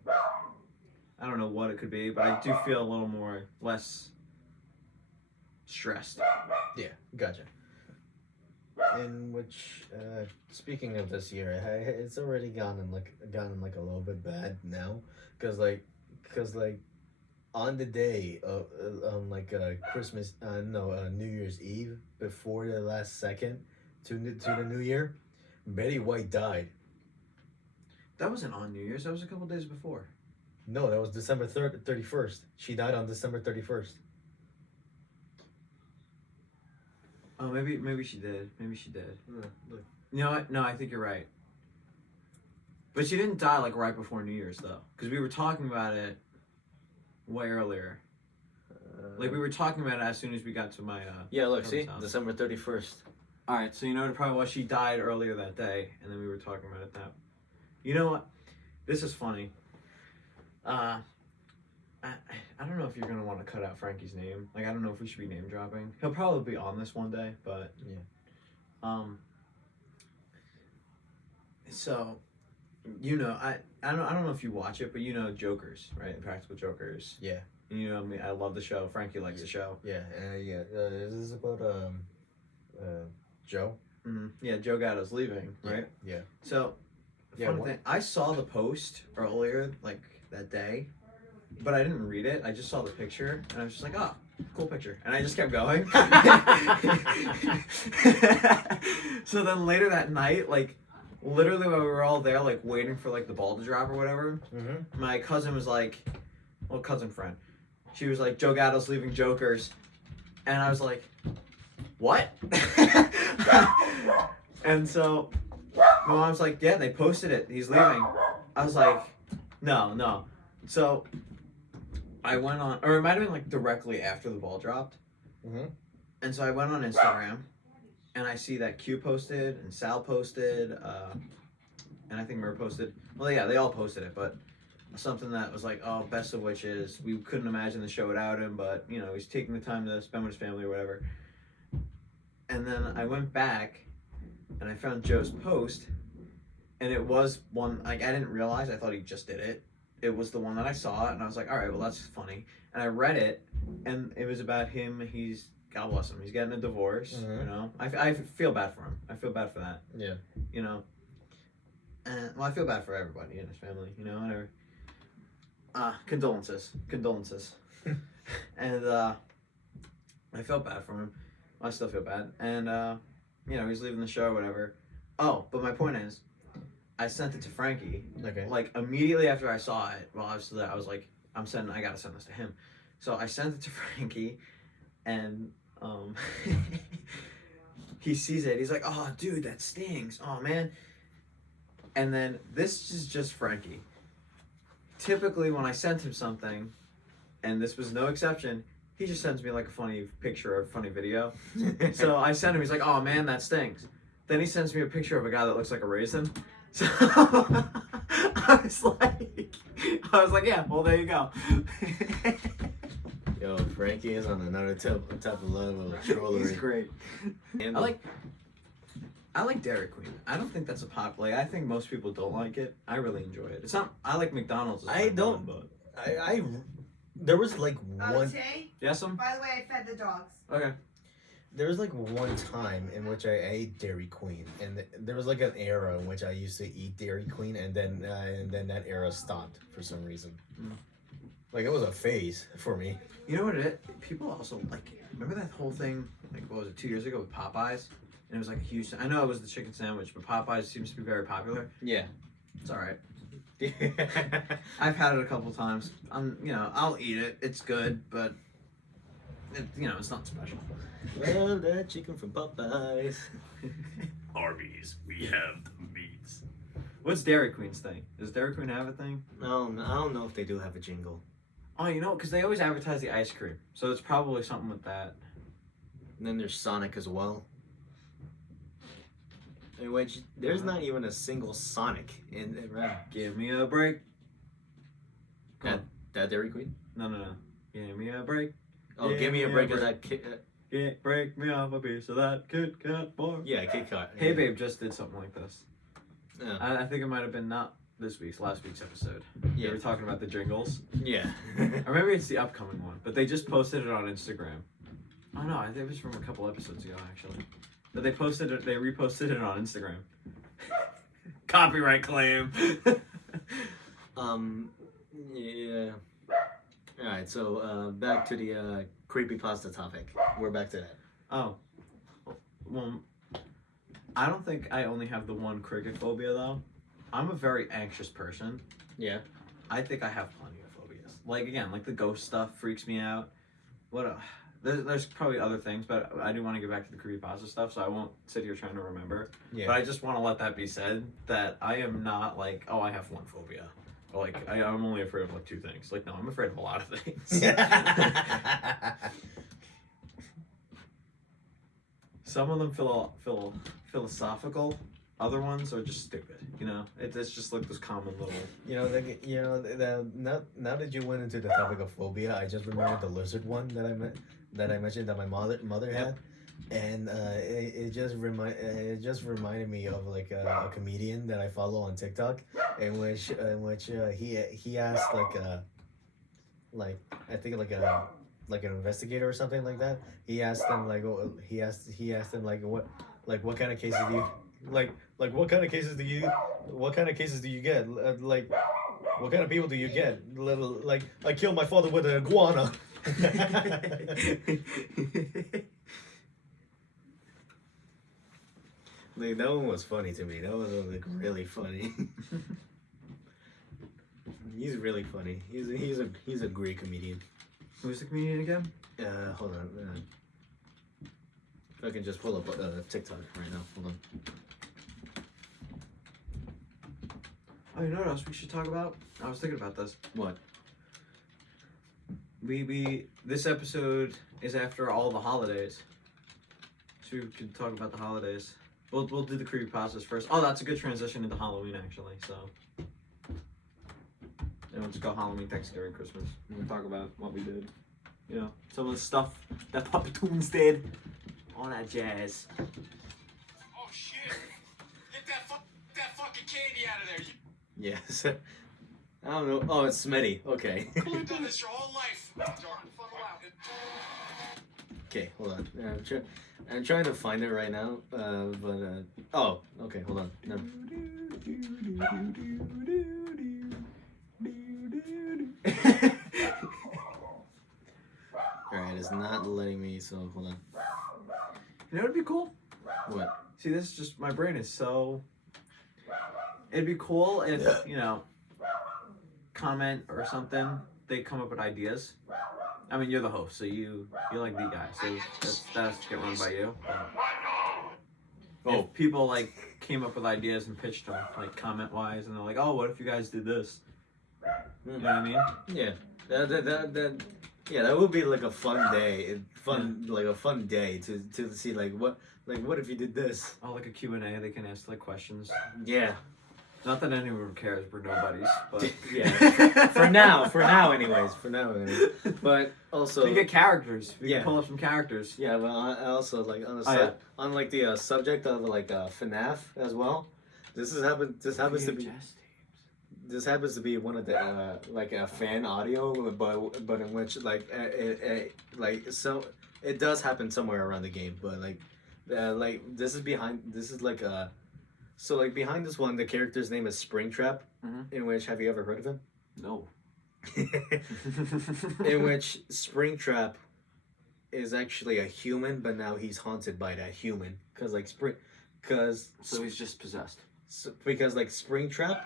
I don't know what it could be. But I do feel a little less stressed. Yeah, gotcha. In which, speaking of this year, it's already gotten like a little bit bad now, cause like on the day of Christmas, New Year's Eve before the last second to the New Year, Betty White died. That wasn't on New Year's. That was a couple days before. No, that was December 31st. She died on December 31st. Oh, maybe she did. Maybe she did. You know what? No, I think you're right. But she didn't die like right before New Year's though, because we were talking about it way earlier. Like we were talking about it as soon as we got to my. Yeah, look, see, December 31st. All right, so you know what it probably was. She died earlier that day, and then we were talking about it that. You know what? This is funny. I don't know if you're gonna want to cut out Frankie's name. Like I don't know if we should be name dropping. He'll probably be on this one day, but yeah. So, you know, I don't know if you watch it, but you know Jokers, right? Practical Jokers. Yeah. And you know I mean, I love the show. Frankie likes the show. Yeah, this is about Joe. Mm-hmm. Yeah, Joe Gatto's leaving, right? Yeah. So, funny thing, I saw the post earlier, like that day. But I didn't read it. I just saw the picture, and I was just like, "Oh, cool picture," and I just kept going. So then later that night, like literally when we were all there, like waiting for like the ball to drop or whatever, my cousin was like, well, cousin friend, she was like, "Joe Gatto's leaving Jokers," and I was like, "What?" And so my mom's like, "Yeah, they posted it. He's leaving." I was like, "No." So I went on, or it might have been like directly after the ball dropped. And so I went on Instagram, and I see that Q posted, and Sal posted, and I think Mer posted. Well, yeah, they all posted it, but something that was like, oh, best of wishes. We couldn't imagine the show without him, but, you know, he's taking the time to spend with his family or whatever. And then I went back, and I found Joe's post, and it was one, like, I didn't realize, I thought he just did it. It was the one that I saw, and I was like, all right, well, that's funny. And I read it, and it was about him. God bless him, he's getting a divorce, you know? I feel bad for him. I feel bad for that. Yeah. You know? And, well, I feel bad for everybody in his family, you know? Whatever. Condolences. And I felt bad for him. I still feel bad. And you know, he's leaving the show or whatever. Oh, but my point is, I sent it to Frankie. Okay. Like immediately after I saw it, while I was still there, I was like, I gotta send this to him. So I sent it to Frankie, and he sees it. He's like, "Oh, dude, that stings. Oh, man." And then this is just Frankie. Typically, when I sent him something, and this was no exception, he just sends me like a funny picture or a funny video. So I sent him. He's like, "Oh man, that stings." Then he sends me a picture of a guy that looks like a raisin. So I was like, "Yeah, well, there you go." Yo, Frankie is on another type of level of trollery. He's great. I like Dairy Queen. I don't think that's a pop. Like, I think most people don't like it. I really enjoy it. It's not. I like McDonald's. I don't. But There was like one. Tay, yes, by the way, I fed the dogs. Okay. There was like one time in which I ate Dairy Queen, and there was like an era in which I used to eat Dairy Queen, and then that era stopped for some reason. Mm. Like it was a phase for me. You know what it is? People also like. Remember that whole thing? Like, what was it? 2 years ago with Popeyes, and it was like a huge. I know it was the chicken sandwich, but Popeyes seems to be very popular. Yeah. It's all right. I've had it a couple times. I'll eat it. It's good, but it's not special. Love that chicken from Popeyes. Arby's, we have the meats. What's Dairy Queen's thing? Does Dairy Queen have a thing? I don't know if they do have a jingle. Oh, because they always advertise the ice cream, so it's probably something with that. And then there's Sonic as well. In which there's not even a single Sonic in it, right? Give me a break. That Dairy Queen? No. Give me a break. Oh, give me a break of that Break me off a piece of that Kit Kat bar. Yeah, Kit Kat. Hey Babe just did something like this. Yeah. I think it might have been not last week's episode. Yeah. They were talking about the jingles. Yeah. I remember it's the upcoming one, but they just posted it on Instagram. Oh no, I think it was from a couple episodes ago actually. But they reposted it on Instagram. Copyright claim. Yeah. Alright, so back to the creepypasta topic. We're back to that. Oh. Well, I don't think I only have the one cricket phobia though. I'm a very anxious person. Yeah. I think I have plenty of phobias. Like again, like the ghost stuff freaks me out. There's probably other things, but I do want to get back to the creepypasta stuff, so I won't sit here trying to remember. Yeah. But I just want to let that be said that I am not like, oh, I have one phobia. Or like I'm only afraid of like two things. Like no, I'm afraid of a lot of things. Some of them feel philosophical. Other ones are just stupid. It's just like this common little. Now that you went into the topic of phobia, I just remembered the lizard one that I mentioned that my mother had, and it just reminded me of like a comedian that I follow on TikTok, in which he asked like I think like an investigator or something like that. He asked them he asked them what kind of cases do you what kind of cases do you get? Like what kind of people do you get? Like I killed my father with an iguana. Like that one was funny to me. That was like really funny. He's really funny. He's a great comedian. Who's the comedian again? Hold on. If I can just pull up TikTok right now. Hold on. Oh, you know what else we should talk about? I was thinking about this. What? This episode is after all the holidays, so we can talk about the holidays. We'll do the creepypastas first. Oh, that's a good transition into Halloween actually. So, and we'll just go Halloween, Thanksgiving, Christmas. And we'll talk about what we did. Some of the stuff that Puppetoons did. All that jazz. Oh shit! Get that fucking candy out of there. Yes. I don't know. Oh, it's Smitty. Okay. You've done this your whole life. Okay, hold on. I'm trying to find it right now. Oh, okay. Hold on. No. so hold on. You know what'd be cool? What? See, this is just, my brain is so... It'd be cool if, you know, comment or something, they come up with ideas. I mean, you're the host, so you're like the guy, so that's get run by you. If people, like, came up with ideas and pitched them, like, comment-wise, and they're like, oh, what if you guys did this? You know what I mean? Yeah. That would be like a fun day. Like a fun day to see like what if you did this? Oh, like a Q&A, they can ask, like, questions. Yeah. Not that anyone cares, we're nobodies, but... Yeah. for now anyways. But also... You get characters. We Yeah. can pull up some characters. Yeah, but I also like on the on like the subject of like FNAF as well. This happens to be one of the like a fan audio, but in which like so it does happen somewhere around the game, but like this is behind this one, the character's name is Springtrap, in which, have you ever heard of him? No. In which Springtrap is actually a human, but now he's haunted by that human, so he's just possessed. Because like Springtrap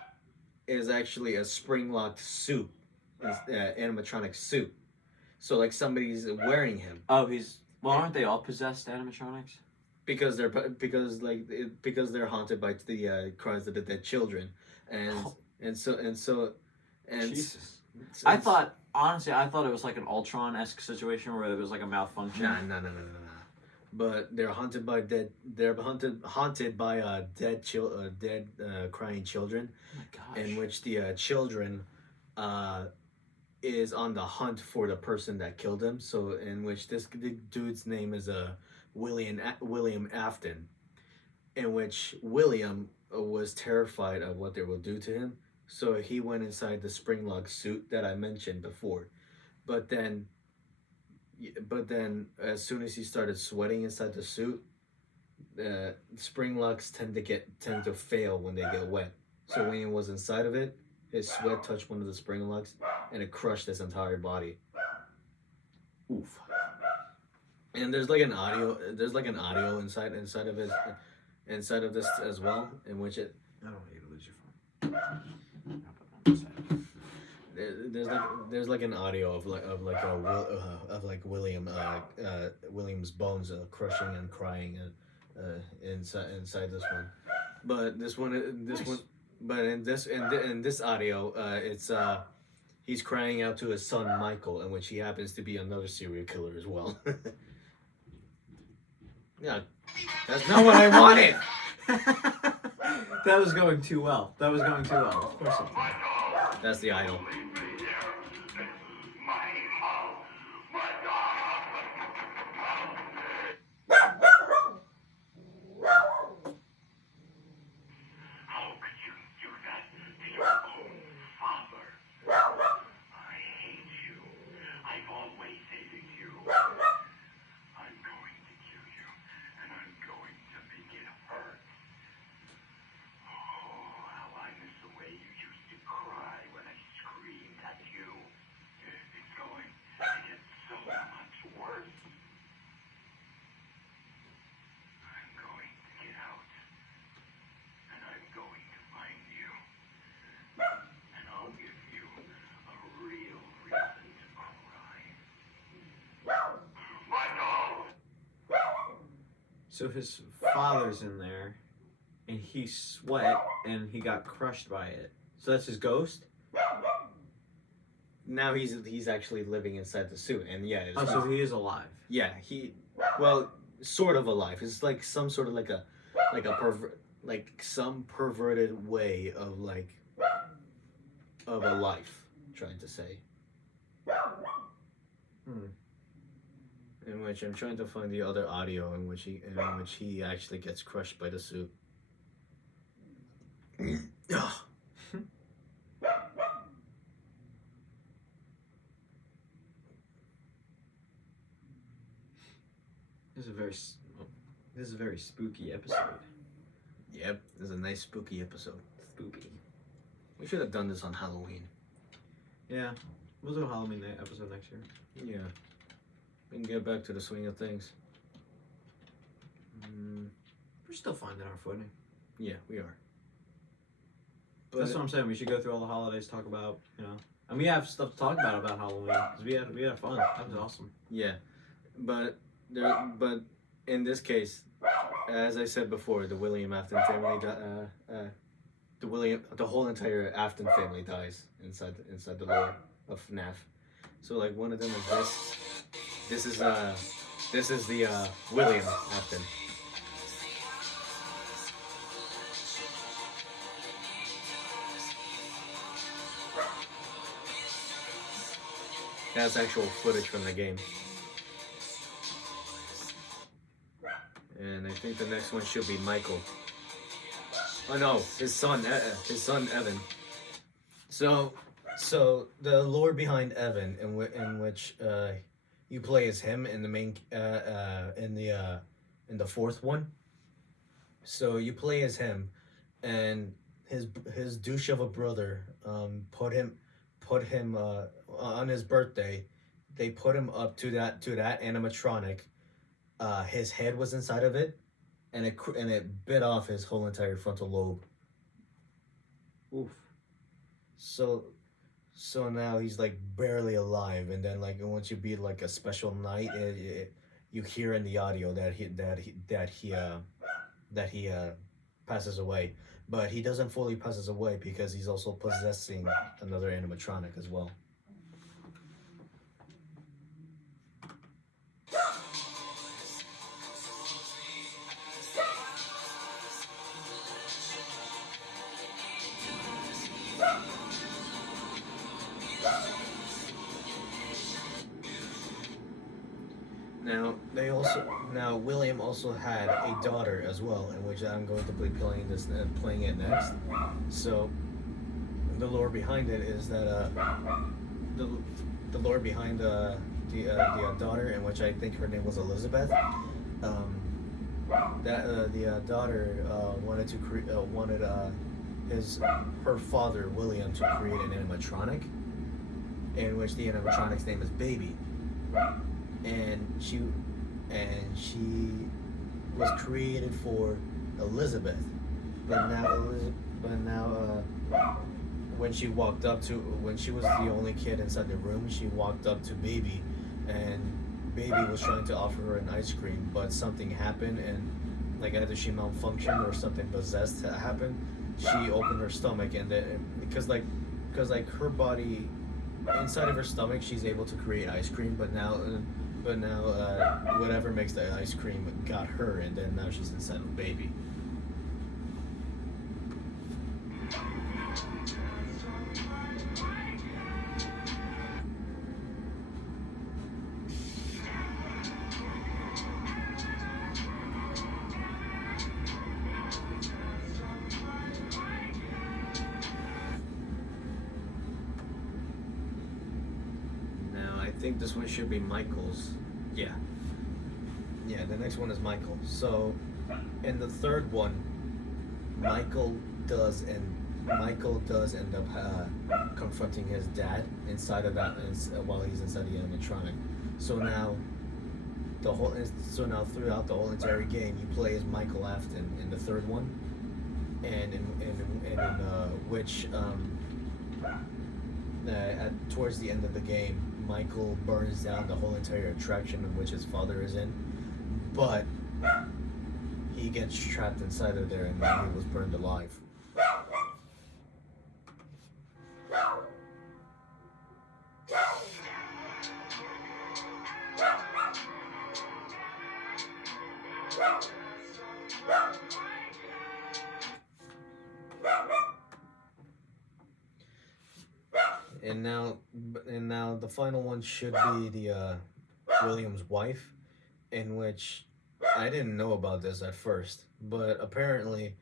is actually a spring-locked suit, animatronic suit. So like somebody's wearing him. Oh, aren't they all possessed animatronics? Because they're haunted by the cries of the dead children, and so Jesus. I thought it was like an Ultron-esque situation where there was like a malfunction. No. But they're haunted by dead. They're haunted by dead crying children, Oh my gosh. in which the children is on the hunt for the person that killed him. So in which the dude's name is William Afton, in which William was terrified of what they will do to him, so he went inside the spring-lock suit that I mentioned before. But then as soon as he started sweating inside the suit, spring locks tend to fail when they get wet. So when he was inside of it, his sweat touched one of the spring locks and it crushed his entire body. Oof. And there's like an audio inside of this as well, in which it I don't want you to lose your phone. I'll put it on this side. there's like an audio of William's bones crushing and crying inside this one, but in this audio it's he's crying out to his son Michael, in which he happens to be another serial killer as well. Yeah, that's not what I wanted. That was going too well. Of course it was. That's the idol. How could you do that to your own father? I hate you. I've always hated you. I'm going to kill you, and I'm going to make it hurt. Oh, how I miss the way you used to cry when I screamed at you. It's going to get so much worse. I'm going to get out. And I'm going to find you. And I'll give you a real reason to cry. Michael! So his father's in there, and he sweat, and he got crushed by it. So that's his ghost? Now he's actually living inside the suit, and yeah. So he is alive. Yeah, sort of alive. It's like some sort of some perverted way of a life, trying to say. In which I'm trying to find the other audio in which he actually gets crushed by the suit. This is a very spooky episode. Yep, this is a nice spooky episode. Spooky. We should have done this on Halloween. Yeah. We'll do a Halloween episode next year. Yeah. We can get back to the swing of things. We're still finding our footing. Yeah, we are. But that's what I'm saying. We should go through all the holidays, talk about, and we have stuff to talk about Halloween because we had fun. That was awesome. Yeah, but in this case, as I said before, the William Afton family, the whole entire Afton family dies inside the lore of FNAF. So like one of them is this. This is the William Afton. That's actual footage from the game. And I think the next one should be Michael. Oh no, his son Evan. So the lore behind Evan, in which you play as him in the main in the fourth one. So you play as him, and his douche of a brother put him on his birthday. They put him up to that animatronic. His head was inside of it, and it bit off his whole entire frontal lobe. Oof. So now he's like barely alive, and then like once you beat like a special night, you hear in the audio that he passes away, but he doesn't fully passes away because he's also possessing another animatronic as well. Now William also had a daughter as well, in which I'm going to be playing it next. So the lore behind it is that the lore behind the daughter, in which I think her name was Elizabeth. That the daughter wanted her father William to create an animatronic, in which the animatronic's name is Baby, and she was created for Elizabeth, but now when she was the only kid inside the room, she walked up to Baby, and Baby was trying to offer her an ice cream, but something happened, and like either she malfunctioned or something possessed happened. She opened her stomach, and then because her body inside of her stomach, she's able to create ice cream, but now whatever makes the ice cream got her, and then now she's inside of Baby. I think this one should be Michael's. Yeah, the next one is Michael. So in the third one, Michael does end up confronting his dad inside of that while he's inside the animatronic. So now throughout the whole entire game, you play as Michael Afton in the third one, and in which towards the end of the game, Michael burns down the whole entire attraction of which his father is in, but he gets trapped inside of there, and then he was burned alive. And now the final one should be the William's wife, in which I didn't know about this at first, but apparently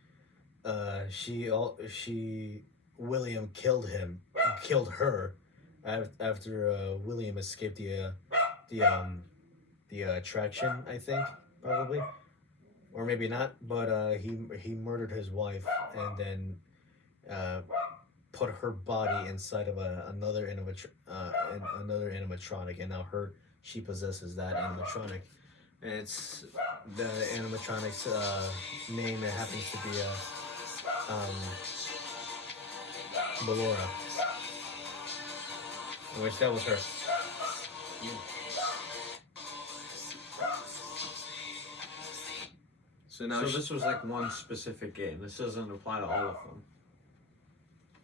William killed her after William escaped the attraction, I think, probably, or maybe not, but he murdered his wife, and then put her body inside of another animatronic, and now she possesses that animatronic. And it's the animatronic's name that happens to be Ballora. Which that was her. So now So this was like one specific game. This doesn't apply to all of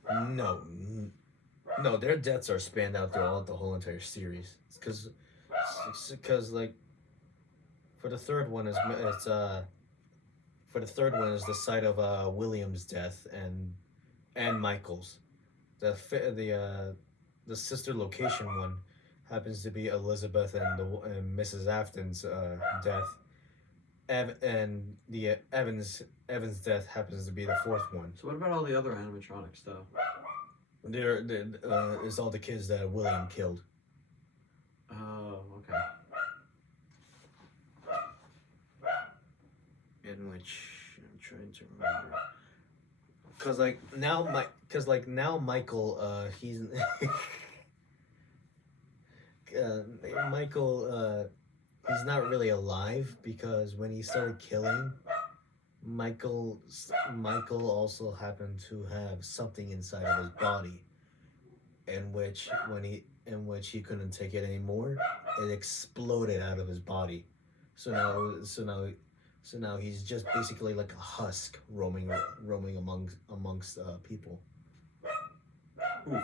them. No, their deaths are spanned out throughout the whole entire series. Because like for the third one is the site of William's death and Michael's. The sister location one happens to be Elizabeth and Mrs. Afton's death. Evan's death happens to be the fourth one. So what about all the other animatronics though? There is all the kids that William killed. Oh, okay. In which I'm trying to remember. Cause now Michael he's Michael he's not really alive because when he started killing, Michael also happened to have something inside of his body, in which he couldn't take it anymore, it exploded out of his body. So now he's just basically like a husk roaming amongst people. Oof.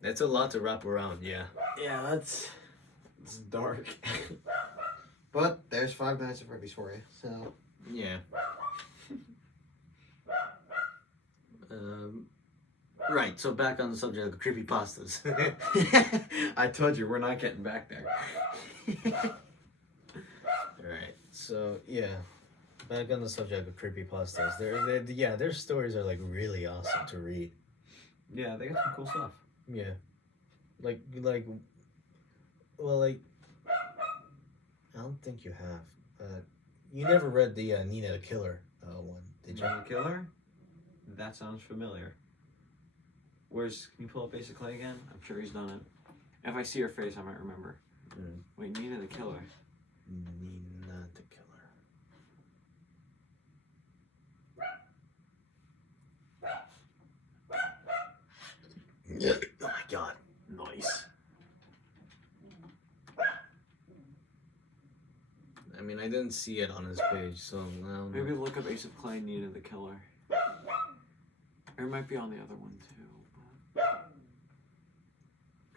That's a lot to wrap around, yeah. Yeah, it's dark. But there's Five Nights at Freddy's for you. So Yeah. Right, so back on the subject of creepypastas. I told you we're not getting back there. Alright, so yeah. Back on the subject of creepypastas. Their stories are like really awesome to read. Yeah, they got some cool stuff. Yeah. I don't think you have. You never read the Nina the Killer one, did you? Nina the Killer? That sounds familiar. Can you pull up Basic Clay again? I'm sure he's done it. If I see her face, I might remember. Wait, Nina the Killer. Nina the Killer. Yeah. Oh my god. Nice. I mean, I didn't see it on his page, so Maybe look up Ace of Clay, Nina the Killer. Or it might be on the other one too.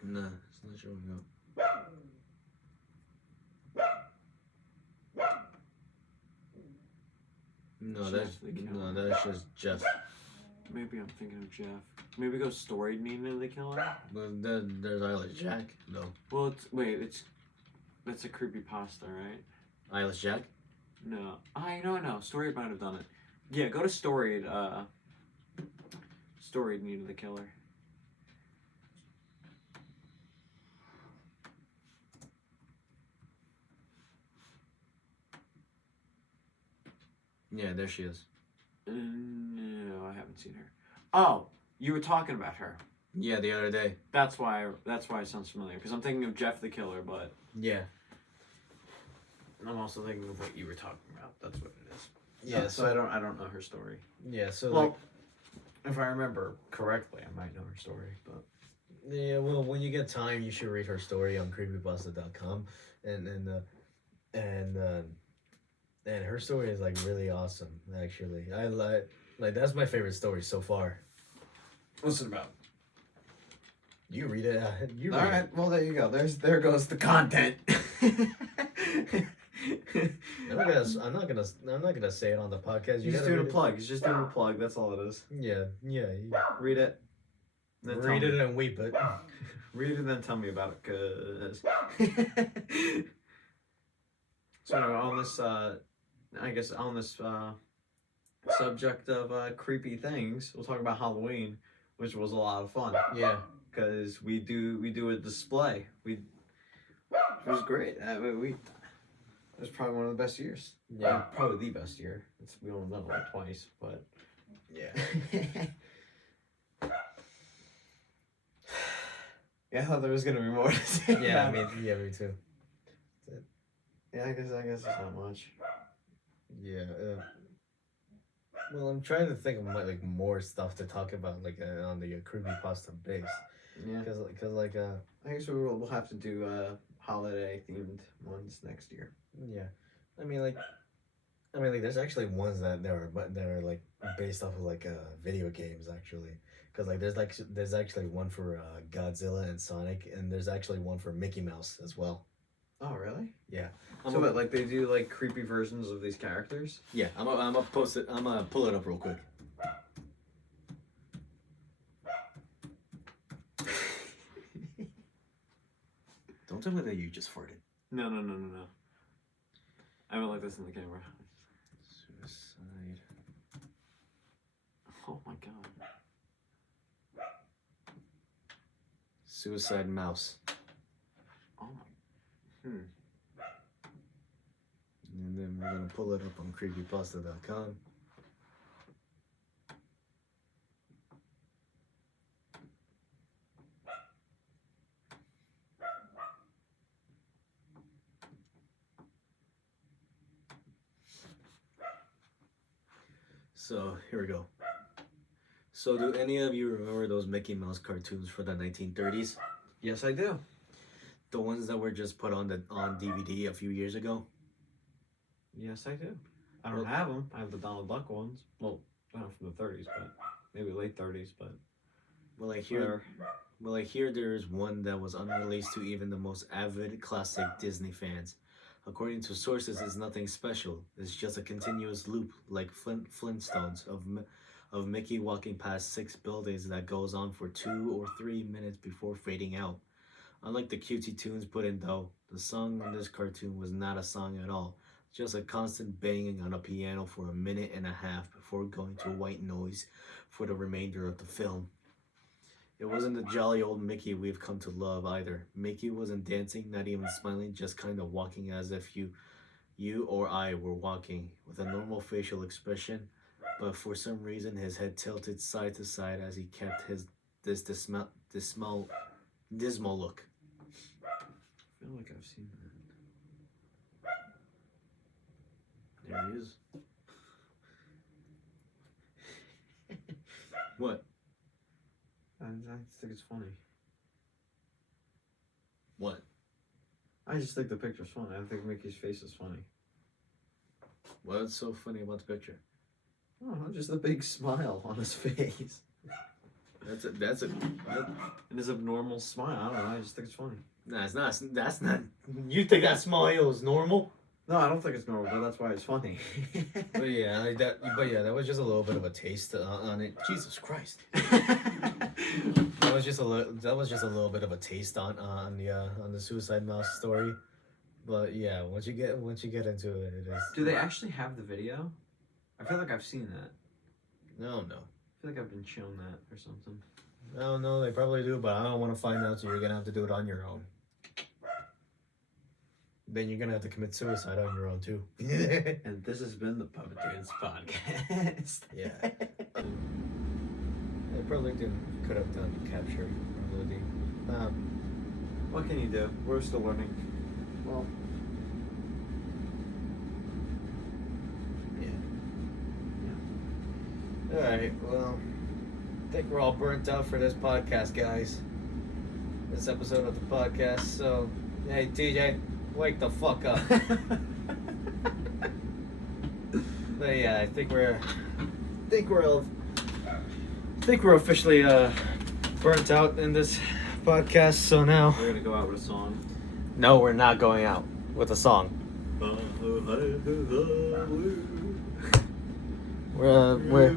Nah, it's not showing up. No, that's just Jeff. Maybe I'm thinking of Jeff. Maybe go Storied Nina the Killer. But then there's Eyeless Jack. No. Well, that's a creepypasta, right? Eyeless Jack? No. No. Storied might have done it. Yeah, go to Storied. Storied Nina the Killer. Yeah, there she is. No, I haven't seen her. Oh, you were talking about her. Yeah, the other day. That's why it sounds familiar. Because I'm thinking of Jeff the Killer, but yeah, I'm also thinking of what you were talking about. That's what it is. Yeah, so I don't know her story. Yeah, so well, if I remember correctly, I might know her story. But yeah, well, when you get time, you should read her story on creepypasta.com, and her story is like really awesome. Actually, I like that's my favorite story so far. What's it about? You read it. All right. Well, there you go. There goes the content. I'm not gonna say it on the podcast. He's just doing a plug. He's just doing a plug. That's all it is. Yeah. Read it. Read it and weep it. Read it and then tell me about it, cause. So on this, on this subject of creepy things, we'll talk about Halloween, which was a lot of fun. Yeah. Because we do a display. It was great. It was probably one of the best years. Yeah. Probably the best year. We only done it like twice, but yeah. Yeah, I thought there was gonna be more to say. Yeah, me too. Yeah, I guess it's not much. Yeah. Well, I'm trying to think of like more stuff to talk about, like on the creepypasta base. Yeah. Cause like I guess we'll have to do holiday themed ones next year. yeah, I mean like there's actually ones that are like based off of like video games actually. Cause like there's actually one for Godzilla and Sonic, and there's actually one for Mickey Mouse as well. Oh, really? Yeah. So what, like they do like creepy versions of these characters? Yeah, I'm gonna post it. I'm gonna pull it up real quick. Don't tell me that you just farted. No. I went like this in the camera. Suicide. Oh my god. Suicide Mouse. Oh my. And then we're gonna pull it up on creepypasta.com. So here we go. So do any of you remember those Mickey Mouse cartoons for the 1930s? Yes, I do. The ones that were just put on DVD a few years ago? Yes, I do. I don't have them. I have the Donald Duck ones. Well, not from the 30s, but maybe late 30s. But well, I hear there is one that was unreleased to even the most avid classic Disney fans. According to sources, it's nothing special. It's just a continuous loop, like Flintstones, of Mickey walking past 6 buildings that goes on for 2 or 3 minutes before fading out. Unlike the cutesy tunes put in though, the song on this cartoon was not a song at all. Just a constant banging on a piano for 1.5 minutes before going to white noise for the remainder of the film. It wasn't the jolly old Mickey we've come to love either. Mickey wasn't dancing, not even smiling, just kind of walking as if you or I were walking, with a normal facial expression, but for some reason his head tilted side to side as he kept this dismal look. I feel like I've seen that. There he is. What? I just think it's funny. What? I just think the picture's funny. I think Mickey's face is funny. What's so funny about the picture? Oh, just the big smile on his face. That's a And his abnormal smile. I don't know. I just think it's funny. Nah, it's not. That's not. You think that smile is normal? No, I don't think it's normal, but that's why it's funny. But yeah, like that. But yeah, that was just a little bit of a taste on it. Jesus Christ. That was just a little bit of a taste on the Suicide Mouse story. But yeah, once you get into it, it is. Do they actually have the video? I feel like I've seen that. No. I feel like I've been shown that or something. No, they probably do, but I don't want to find out, so you're gonna have to do it on your own. Then you're gonna have to commit suicide on your own too. And this has been the Puppetoons podcast. Yeah. They probably could have done capture ability. What can you do? We're still learning. Well, yeah. Alright, well, I think we're all burnt out for this podcast, guys. This episode of the podcast, so, hey, TJ, wake the fuck up. But yeah, I think we're officially burnt out in this podcast, so now we're gonna go out with a song. No, we're not going out with a song. We're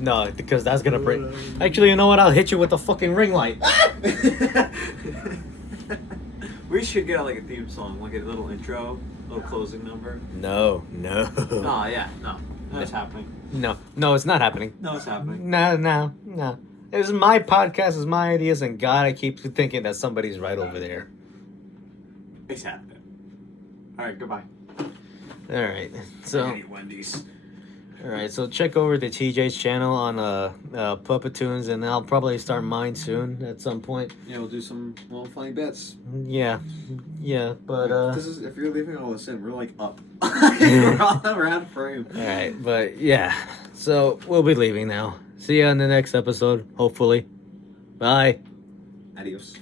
no, because that's gonna break. Actually, you know what? I'll hit you with the fucking ring light. We should get like a theme song, like a little intro, little closing number. No. Oh yeah, no, that's happening. No, it's not happening. No, it's happening. No. This is my podcast, it's my ideas, and God, I keep thinking that somebody's right over there. It's happening. All right, goodbye. All right, so. I need Wendy's. All right, so check over to TJ's channel on Puppetoons, and I'll probably start mine soon at some point. Yeah, we'll do some little funny bits. Yeah, but This is if you're leaving all this in, we're like up. we're out of frame. all right, but yeah. So we'll be leaving now. See you on the next episode, hopefully. Bye. Adios.